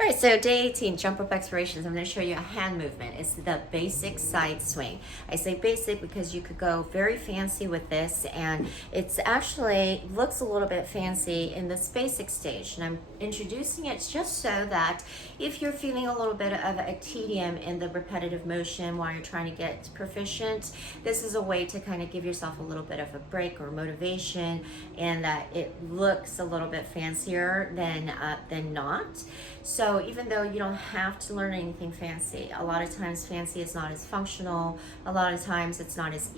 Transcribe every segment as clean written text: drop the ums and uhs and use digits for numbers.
All right, so day 18, jump rope explorations. I'm going to show you a hand movement. It's the basic side swing. I say basic because you could go very fancy with this, and it's actually looks a little bit fancy in this basic stage. And I'm introducing it just so that if you're feeling a little bit of a tedium in the repetitive motion while you're trying to get proficient, this is a way to kind of give yourself a little bit of a break or motivation, and that it looks a little bit fancier than not. So even though you don't have to learn anything fancy, a lot of times fancy is not as functional. A lot of times it's not as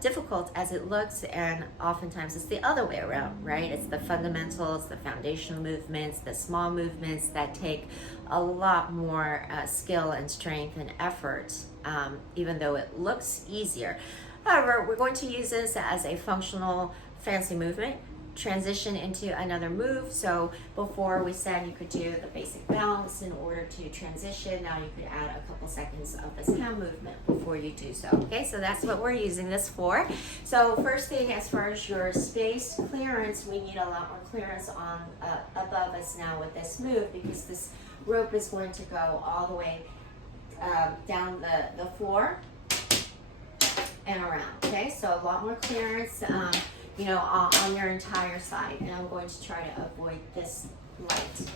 difficult as it looks, and oftentimes it's the other way around, right? It's the fundamentals, the foundational movements, the small movements that take a lot more skill and strength and effort, even though it looks easier. However, we're going to use this as a functional fancy movement, transition into another move. So before we said you could do the basic bounce in order to transition. Now you could add a couple seconds of this hand movement before you do so. Okay, so that's what we're using this for. So first thing, as far as your space clearance, we need a lot more clearance on above us now with this move, because this rope is going to go all the way down the floor and around. Okay, so a lot more clearance on your entire side, and I'm going to try to avoid this light.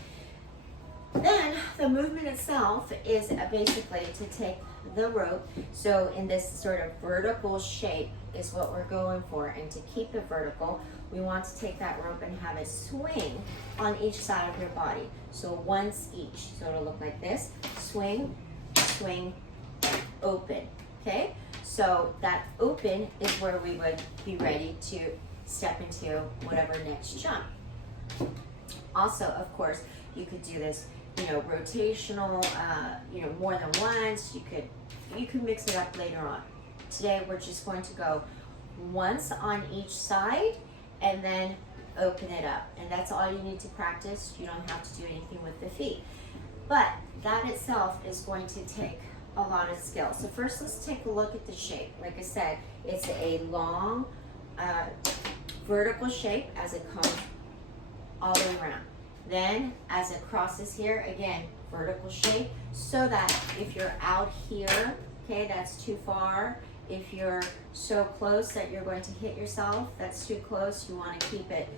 Then the movement itself is basically to take the rope, so in this sort of vertical shape is what we're going for, and to keep it vertical, we want to take that rope and have it swing on each side of your body. So once each, so it'll look like this: swing, swing, open. Okay, so that open is where we would be ready to step into whatever next jump. Also, of course, you could do this, rotational, more than once. You could mix it up later on. Today, we're just going to go once on each side and then open it up. And that's all you need to practice. You don't have to do anything with the feet. But that itself is going to take a lot of skill. So first, let's take a look at the shape. Like I said, it's a long, vertical shape as it comes all the way around. Then as it crosses here, again, vertical shape, so that if you're out here, okay, that's too far. If you're so close that you're going to hit yourself, that's too close. You want to keep it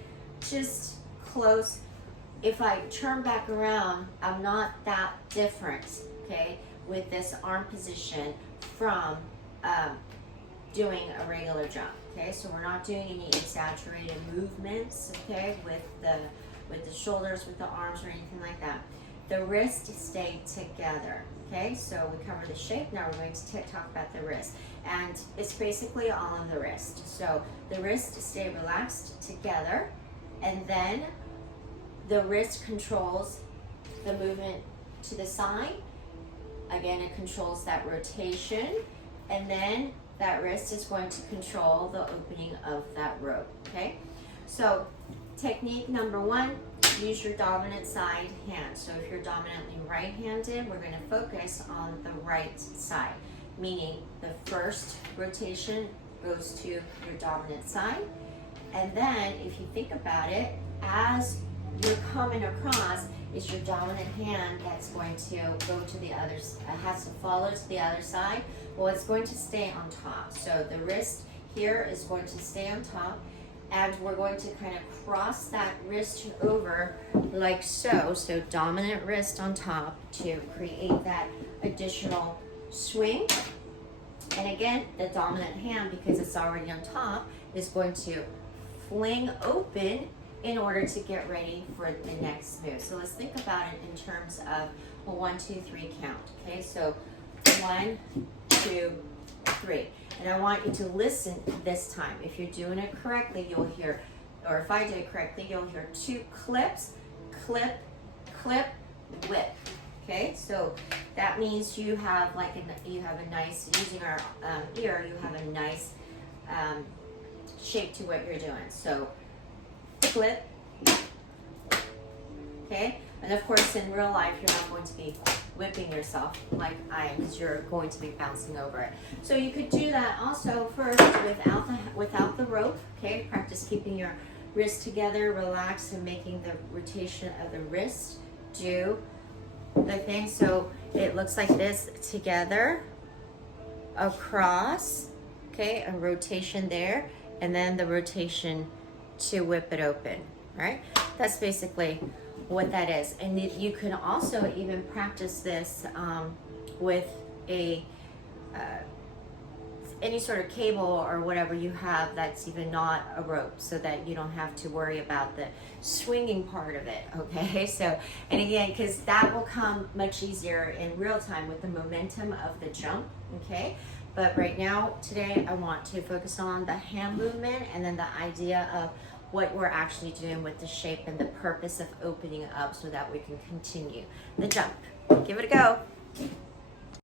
just close. If I turn back around, I'm not that different, okay, with this arm position from doing a regular jump. Okay, so we're not doing any exaggerated movements, okay, with the shoulders, with the arms, or anything like that. The wrists stay together. Okay, so we cover the shape. Now we're going to talk about the wrist, and it's basically all of the wrist. So the wrists stay relaxed together, and then the wrist controls the movement to the side. Again, it controls that rotation, and then that wrist is going to control the opening of that rope. Okay, so technique number one, use your dominant side hand. So if you're dominantly right-handed, we're going to focus on the right side, meaning the first rotation goes to your dominant side, and then if you think about it, as you're coming across, is your dominant hand that's going to go to the other, has to follow to the other side. Well, it's going to stay on top. So the wrist here is going to stay on top, and we're going to kind of cross that wrist over like so. So dominant wrist on top to create that additional swing. And again, the dominant hand, because it's already on top, is going to fling open in order to get ready for the next move. So let's think about it in terms of a 1, 2, 3 count. Okay, so 1, 2, 3. And I want you to listen this time. If you're doing it correctly, you'll hear, or if I did it correctly, you'll hear 2 clips, clip, clip, whip. Okay, so that means you have you have a nice, using our ear, you have a nice shape to what you're doing. So clip, okay, and of course in real life you're not going to be whipping yourself like I am, because you're going to be bouncing over it. So you could do that also first without the rope. Okay, practice keeping your wrists together, relax, and making the rotation of the wrist do the thing so it looks like this together, across, okay, a rotation there, and then the rotation to whip it open, right? That's basically what that is. And you can also even practice this with a any sort of cable or whatever you have that's even not a rope, so that you don't have to worry about the swinging part of it, okay? So, and again, because that will come much easier in real time with the momentum of the jump, okay? But right now, today, I want to focus on the hand movement and then the idea of what we're actually doing with the shape and the purpose of opening up so that we can continue the jump. Give it a go.